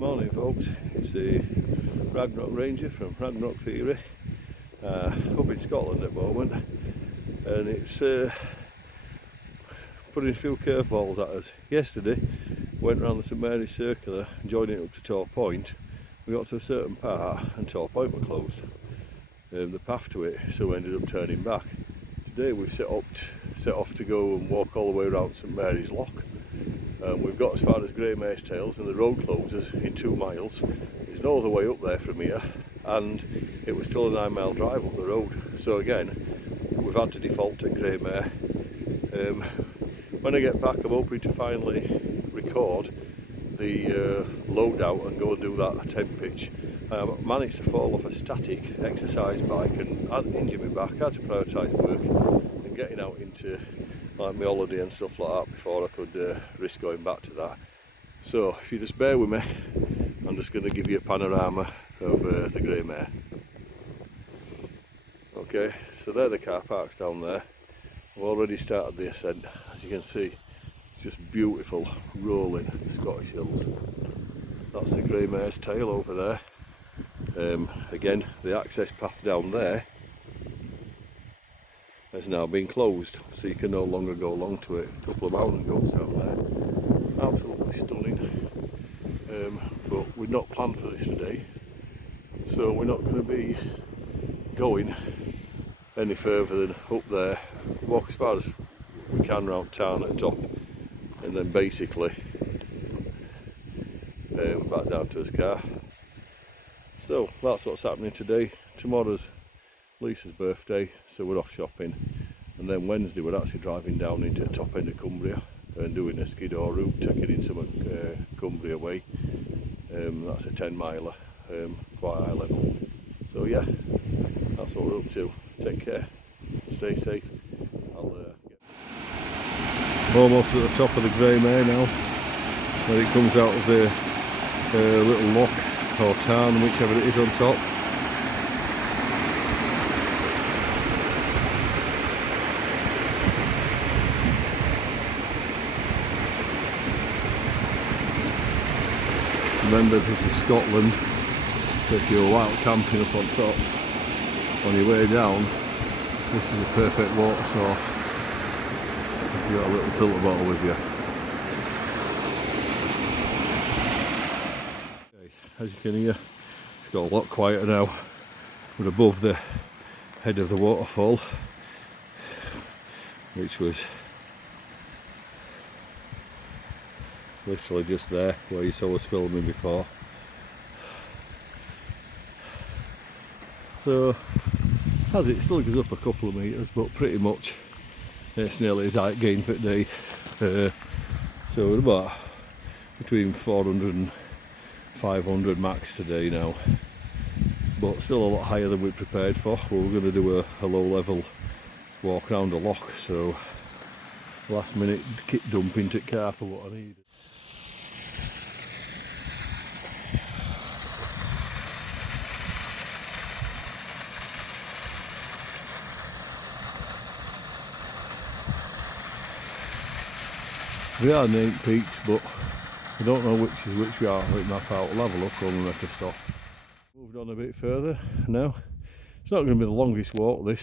Morning folks, it's the Ragnarok Ranger from Ragnarok Theory, up in Scotland at the moment, and it's putting a few curveballs at us. Yesterday went around the St Mare circular, joining it up to Tor Point. We got to a certain part and Tor Point were closed, the path to it, so we ended up turning back. Today we've set off to go and walk all the way around St Mary's Loch. We've got as far as Grey Mare's Tails and the road closes in 2 miles. There's no other way up there from here, and it was still a 9-mile drive up the road. So again, we've had to default at Grey Mare. When I get back, I'm hoping to finally record the loadout and go and do that 10 pitch. I managed to fall off a static exercise bike and injured my back. I had to prioritise work and getting out into like my holiday and stuff like that before I could risk going back to that. So if you just bear with me, I'm just going to give you a panorama of the Grey Mare. Okay, so there are the car parks down there. I've already started the ascent. As you can see, it's just beautiful rolling Scottish hills. That's the Grey Mare's Tail over there. Again, the access path down there has now been closed, so you can no longer go along to it. A couple of mountain goats down there, absolutely stunning. But we've not planned for this today, so we're not going to be going any further than up there. Walk as far as we can round town at the top, and then basically back down to his car. So that's what's happening today. Tomorrow's Lisa's birthday, so we're off shopping, and then Wednesday we're actually driving down into the top end of Cumbria and doing a skidoo route, taking in some Cumbria way. That's a 10-miler, quite high level. So yeah, that's what we're up to. Take care, stay safe. Almost at the top of the Grey Mare now, where it comes out of the little loch or tarn, whichever it is on top. Remember, this is Scotland, so if you're out camping up on top, on your way down, this is a perfect water source. You've got a little filter bottle with you. Okay, as you can hear, it's got a lot quieter now. We're above the head of the waterfall, which was literally just there where you saw us filming before. So as it still goes up a couple of metres, but pretty much it's nearly his height gain for the day. So we're about between 400 and 500 max today now, but still a lot higher than we prepared for. We were going to do a low level walk around the loch, so last minute kit dumping to car for what I needed. We are named peaks, but I don't know which is which we are. I'll map out, we'll have a look when we make a stop. Moved on a bit further now. It's not going to be the longest walk this,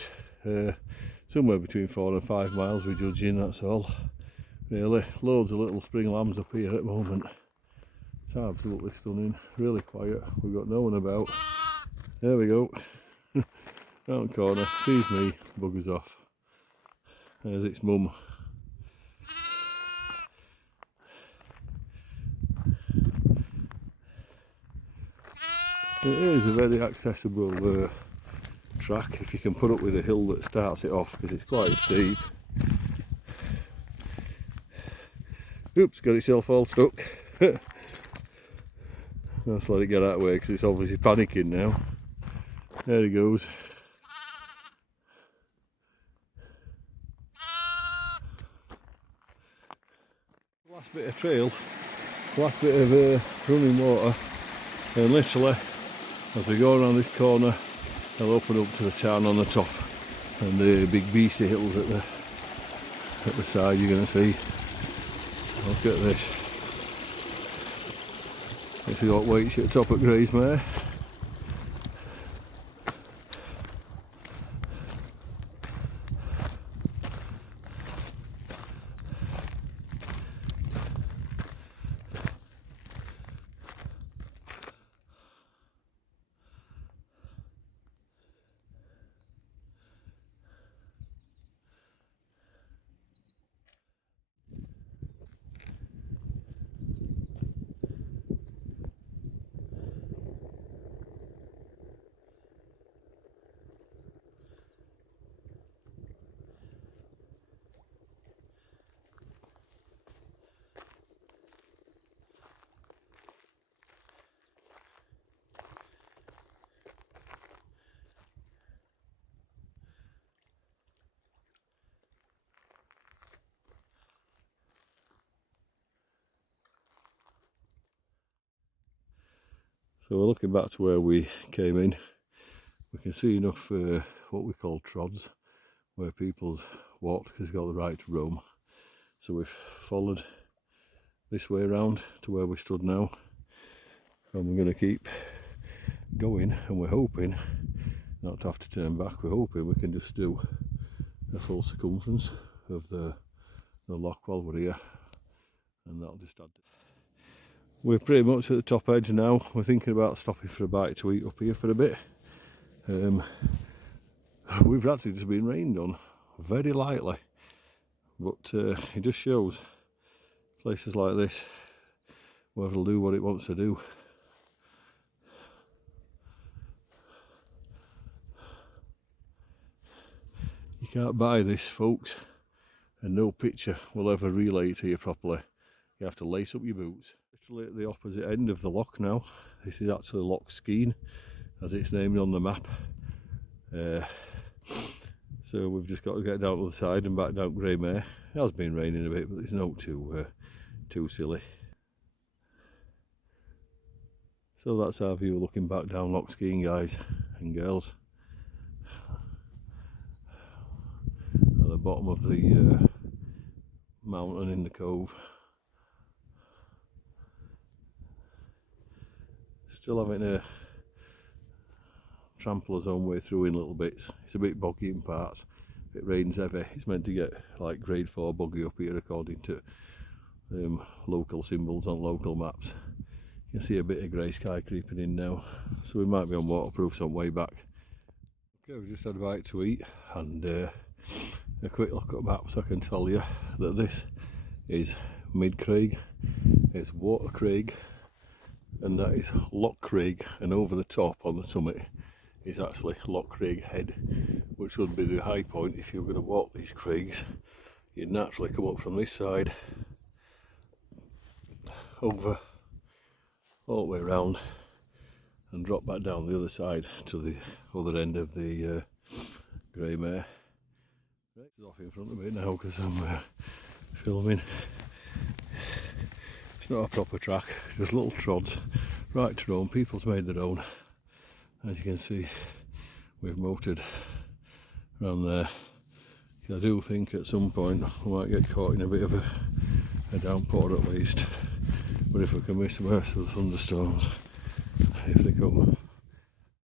somewhere between 4 and 5 miles we're judging, that's all. Really, loads of little spring lambs up here at the moment. It's absolutely stunning, really quiet, we've got no one about. There we go, round the corner, sees me, buggers off. There's its mum. It is a very accessible track if you can put up with the hill that starts it off, because it's quite steep. Oops, got itself all stuck. Let's let it get out of the way because it's obviously panicking now. There he goes. Last bit of trail, last bit of running water, and literally as we go around this corner they'll open up to the town on the top and the big beastly hills at the side you're going to see. Look at this. If you got weights at the top of Gray's Mare. So we're looking back to where we came in. We can see enough what we call trods, where people's walked because they've got the right to roam. So we've followed this way around to where we stood now, and we're going to keep going, and we're hoping not to have to turn back. We're hoping we can just do a full circumference of the loch while we're here, and that'll just add. We're pretty much at the top edge now. We're thinking about stopping for a bite to eat up here for a bit. We've actually just been rained on very lightly, but it just shows places like this, where it'll do what it wants to do. You can't buy this, folks, and no picture will ever relay it to you properly. You have to lace up your boots. Literally at the opposite end of the loch now. This is actually Loch Skene, as it's named on the map. So we've just got to get down to the side and back down Grey Mare. It has been raining a bit, but it's not too silly. So that's our view looking back down Loch Skene, guys and girls. At the bottom of the mountain in the cove. Still having to trample us own way through in little bits. It's a bit boggy in parts. If it rains heavy, it's meant to get like grade 4 boggy up here according to local symbols on local maps. You can see a bit of grey sky creeping in now, so we might be on waterproof some way back. Okay, we've just had a bite to eat and a quick look at maps. I can tell you that this is Mid Craig, it's Water Craig, and that is Loch Craig, and over the top on the summit is actually Loch Craig Head, which would be the high point. If you were going to walk these craigs, you'd naturally come up from this side over all the way around and drop back down the other side to the other end of the Grey Mare. Right, it's off in front of me now because I'm filming. It's not a proper track, just little trods, right to roam. People's made their own. As you can see, we've motored around there. I do think at some point we might get caught in a bit of a downpour at least, but if we can miss the worst of the thunderstorms if they come.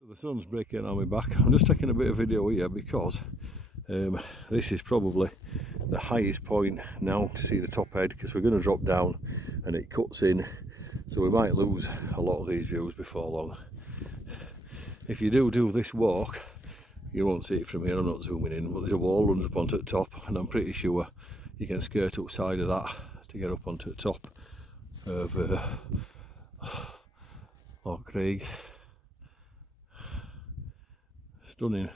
The sun's breaking on my back. I'm just taking a bit of video here because this is probably the highest point now to see the top head, because we're going to drop down and it cuts in, so we might lose a lot of these views before long. If you do this walk, you won't see it from here, I'm not zooming in, but there's a wall runs up onto the top, and I'm pretty sure you can skirt outside of that to get up onto the top of Loch Craig. Stunning.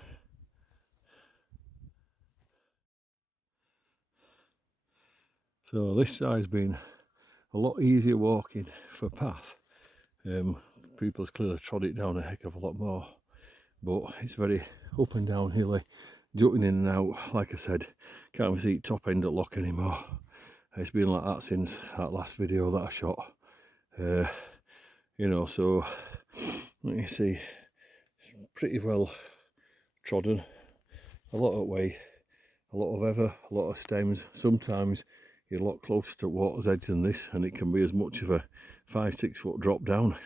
So this side's been a lot easier walking for path. People's clearly trod it down a heck of a lot more, but it's very up and down hilly, jutting in and out. Like I said, can't even see top end of loch anymore. It's been like that since that last video that I shot. You know, so let me see, it's pretty well trodden, a lot of way, a lot of ever, a lot of stems. Sometimes you're a lot closer to water's edge than this, and it can be as much of a 5-6 foot drop down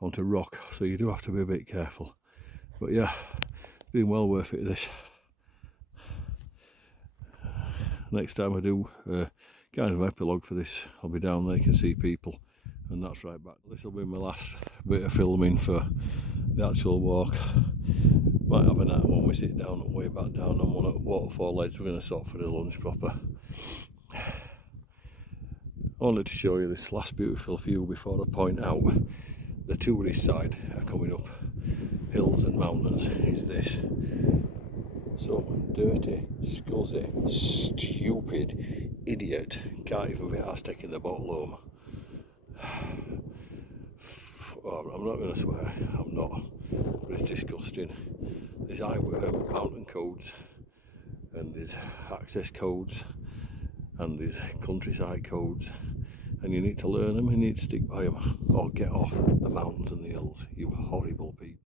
onto rock, so you do have to be a bit careful. But yeah, been well worth it this. Next time I do kind of epilogue for this, I'll be down there, you can see people, and that's right back. This will be my last bit of filming for the actual walk. Might have a night when we sit down and way back down on one of the waterfall edge. We're going to stop for the lunch proper. I wanted to show you this last beautiful view before I point out the tourist side coming up hills and mountains is this. Some dirty, scuzzy, stupid idiot can't even be arsed taking the bottle home. Oh, I'm not going to swear, I'm not, but it's disgusting. There's mountain codes, and there's access codes, and there's countryside codes, and you need to learn them, you need to stick by them, or get off the mountains and the hills, you horrible people.